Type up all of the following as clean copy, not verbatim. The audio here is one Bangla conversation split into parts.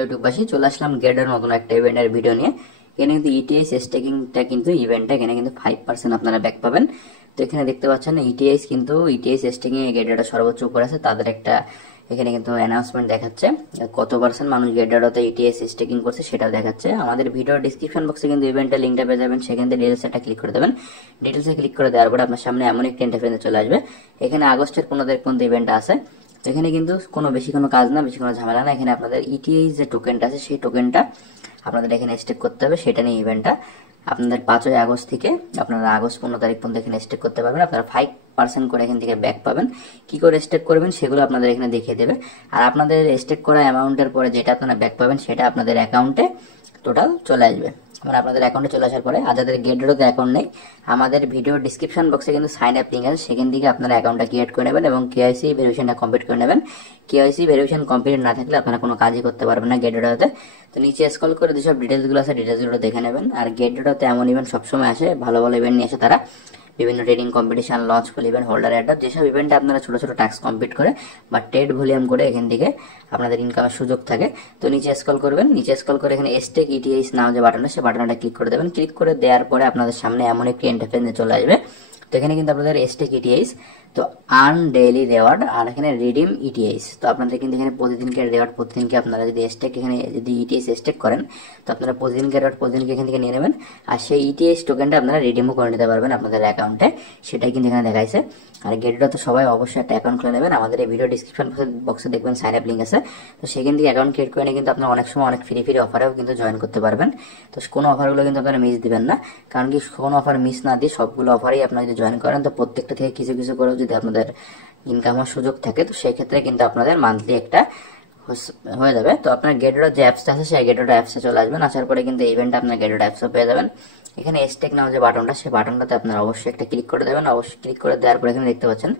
ইউটিউববাসী চলে আসলাম গেডের নতুন একটা ইভেন্টের ভিডিও নিয়ে। এখানে কিন্তু ইটিএস স্টেকিংটা কিন্তু ইভেন্টটা এখানে কিন্তু 5% আপনারা ব্যাক পাবেন। তো এখানে দেখতে পাচ্ছেন ইটিএস কিন্তু ইটিএস স্টেকিং এ গেডেটা সর্বোচ্চ উপরে আছে, তাদের একটা এখানে কিন্তু অ্যানাউন্সমেন্ট দেখাচ্ছে কত পার্সেন্ট মানুষ গেডারতে ইটিএস স্টেকিং করছে সেটাও দেখাচ্ছে। আমাদের ভিডিও ডিসক্রিপশন বক্সে কিন্তু ইভেন্টের লিঙ্কটা পেয়ে যাবেন, সেখান থেকে ডিটেলসটা ক্লিক করে দেবেন। ডিটেলসে ক্লিক করে দেওয়ার পরে আপনার সামনে এমন একটা ইন্টারফেসে চলে আসবে। এখানে আগস্টের 15 তারিখ পর্যন্ত ইভেন্ট আছে। এখানে কিন্তু বেশি কোনো কাজ না, বেশি কোনো ঝামেলা না। এখানে আপনাদের ইটিএস যে টোকেনটা আছে সেই টোকেনটা আপনাদের এখানে স্টেক করতে হবে, সেটা নিয়ে ইভেন্টটা আপনাদের 5 আগস্ট থেকে আপনারা আগস্ট 15 তারিখ পর্যন্ত এখানে স্টেক করতে পারবেন। আপনারা 5% করে এখান থেকে ব্যাক পাবেন। কি করে স্টেক করবেন সেগুলো আপনাদের এখানে দেখিয়ে দেবে। আর আপনাদের স্টেক করা অ্যামাউন্টের পরে যেটা আপনারা ব্যাক পাবেন সেটা আপনাদের অ্যাকাউন্টে টোটাল চলে আসবে। মানে আপনাদের অ্যাকাউন্টে চলে আসার পরে, আর যাদের গেটডোতে অ্যাকাউন্ট নেই, আমাদের ভিডিও ডিসক্রিপশন বক্সে কিন্তু সাইন আপ লিঙ্ক আছে, সেখান থেকে আপনারা অ্যাকাউন্টটা ক্রিয়েট করে নেবেন এবং কেওয়াইসি ভেরিফিকেশনটা কমপ্লিট করে নেবেন। কেওয়াইসি ভেরিফিকেশন কমপ্লিট না থাকলে আপনারা কোনো কাজই করতে পারবেন না গেটডোতে। তো নিচে স্ক্রল করে যেসব ডিটেলসগুলো আছে ডিটেলসগুলো দেখে নেবেন। আর গেটডোতে এমন ইভেন্ট সবসময় আসে, ভালো ভালো ইভেন্ট নিয়ে আসে তারা। বিভিন্ন ট্রেডিং কম্পিটিশন, লঞ্চ ফুল ইভেন্ট, হোল্ডার অ্যাডাপ, যেসব ইভেন্টে আপনারা ছোট ছোট টাস্ক কমপ্লিট করে বা ট্রেড ভলিউম করে এখান থেকে আপনাদের ইনকামের সুযোগ থাকে। তো নিচে স্ক্রল করবেন, নিচে স্ক্রল করে এখানে স্টেক ইটিএস নাম যে বাটন, সেই বাটনটা ক্লিক করে দেবেন। ক্লিক করে দেওয়ার পরে আপনাদের সামনে এমন একটি ইন্টারফেসে চলে আসবে। তো এখানে কিন্তু আপনাদের স্টেক ইটিএস, তো আর্ন ডেইলি রেওয়ার্ড, আর এখানে রিডিম ইটিএস। তো আপনাদের কিন্তু এখানে প্রতিদিনকে রেওয়ার্ড, প্রতিদিনকে আপনারা যদি স্টেক এখানে যদি ইটিএস স্টেক করেন তো আপনারা প্রতিদিনকে রেওয়ার্ড প্রতিদিনকে এখান থেকে নিয়ে নেবেন। আর সেই ইটিএস টোকেনটা আপনারা রিডিমও করে নিতে পারবেন আপনাদের অ্যাকাউন্টে, সেটাই কিন্তু এখানে দেখাইছে। আর গেটডো তো সবাই অবশ্যই একটা অ্যাকাউন্ট খুলে নেবেন। আমাদের এই ভিডিও ডিসক্রিপশন বক্সে দেখবেন সাইন আপ লিঙ্ক আছে। তো সেখান থেকে অ্যাকাউন্ট ক্রিয়েট করে নিয়ে কিন্তু আপনারা অনেক সময় অনেক ফ্রি অফারেও কিন্তু জয়েন করতে পারবেন। তো কোনো অফারগুলো কিন্তু আপনারা মিস দিবেন না, কারণ কি কোনো অফার মিস না দিয়ে সবগুলো অফারেই আপনারা যদি জয়েন করেন তো প্রত্যেকটা থেকে কিছু কিছু করেও যদি আপনাদের ইনকাম হওয়ার সুযোগ থাকে তো সেই ক্ষেত্রে কিন্তু আপনাদের মান্থলি একটা হয়ে যাবে। তো আপনার গেটডো যে অ্যাপসটা আছে সেই গেটডো অ্যাপসে চলে আসবেন। আসার পরে কিন্তু ইভেন্টটা আপনার গেটডো অ্যাপসও পেয়ে যাবেন। এখানে স্টেক নাও যে বাটনটা, সেই বাটনটাতে আপনারা অবশ্যই একটা ক্লিক করে দেবেন। অবশ্যই ক্লিক করে দেওয়ার পরে এখানে দেখতে পাচ্ছেন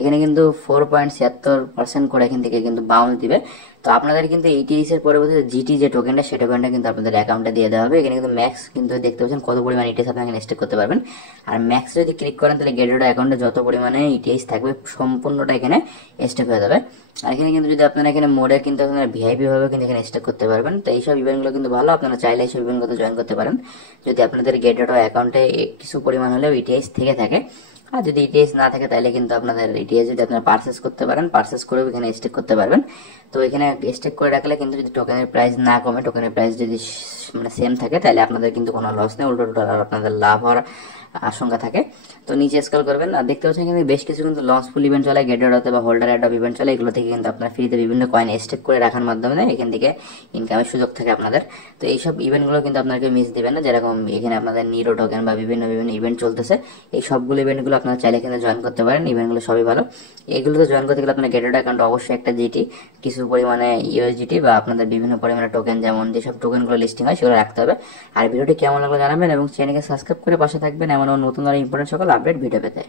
এখানে কিন্তু 4.76% করে এখান থেকে কিন্তু বাউন্স দিবে। তো আপনাদের কিন্তু ইটিএস এর পরবর্তীতে জিটি যে টোকেনটা সেই টোকেনটা কিন্তু আপনাদের অ্যাকাউন্টে দিয়ে দেওয়া হবে। এখানে কিন্তু ম্যাক্স কিন্তু দেখতে পাচ্ছেন কত পরিমাণ ইটিএস আপনি এখানে স্টেক করতে পারবেন। আর ম্যাক্স যদি ক্লিক করেন তাহলে গেটডো অ্যাকাউন্টে যত পরিমাণে ইটিএস থাকবে সম্পূর্ণটা এখানে স্টেক হয়ে যাবে। আর এখানে কিন্তু যদি আপনারা এখানে মোডে কিন্তু আপনারা ভিআইপি ভাবে কিন্তু এখানে স্টেক করতে পারবেন। তো এইসব ইভেন্টগুলো কিন্তু ভালো, আপনারা চাইলে এইসব ইভেন্টগুলোতে জয়েন করতে পারেন যদি আপনাদের গেটডো অ্যাকাউন্টে কিছু পরিমাণ হলেও ইটিএস থেকে থাকে। আর যদি ইটিএস না থাকে তাহলে কিন্তু আপনাদের ইটিএস যদি আপনারা পারচেস করতে পারেন, পারচেস করেও এখানে স্টেক করতে পারবেন। তো এখানে স্টেক করে রাখলে কিন্তু যদি টোকেনের প্রাইস না কমে, টোকেনের প্রাইস যদি মানে সেম থাকে তাহলে আপনাদের কিন্তু কোনো লস নেই, উল্টো আর আপনাদের লাভ হওয়ার আশঙ্কা থাকে। তো নিচে স্ক্রল করবেন আর দেখতে পাচ্ছেন কিন্তু বেশ কিছু কিন্তু লঞ্চ ফুল ইভেন্ট চলে, গেটডোতে বা হোল্ডার অ্যাডপ ইভেন্ট চলে। এগুলো থেকে কিন্তু আপনার ফ্রিতে বিভিন্ন কয়েন স্টেক করে রাখার মাধ্যমে এখান থেকে ইনকামের সুযোগ থাকে আপনাদের। তো এইসব ইভেন্টগুলো কিন্তু আপনাকে মিস দিবেন না। যেরকম এখানে আপনাদের নিরো টোকেন বা বিভিন্ন ইভেন্ট চলতেছে, এই সবগুলো ইভেন্টগুলো আপনারা চাইলে কিন্তু জয়েন করতে পারেন। ইভেন্টগুলো সবই ভালো। এগুলোতে জয়েন করতে গেলে আপনার গেটডো অ্যাকাউন্ট অবশ্যই একটা জিটি, কিছু পরিমাণে ইউএসডিটি বা আপনাদের বিভিন্ন পরিমাণে টোকেন, যেমন যেসব টোকেনগুলো লিস্টিং হয় সেগুলো রাখতে হবে। আর ভিডিওটি কেমন লাগলো জানাবেন এবং চ্যানেলকে সাবস্ক্রাইব করে পাশে থাকবেন এমন নতুন আর ইম্পর্টেন্ট সকল আপডেট ভিডিও পেতে।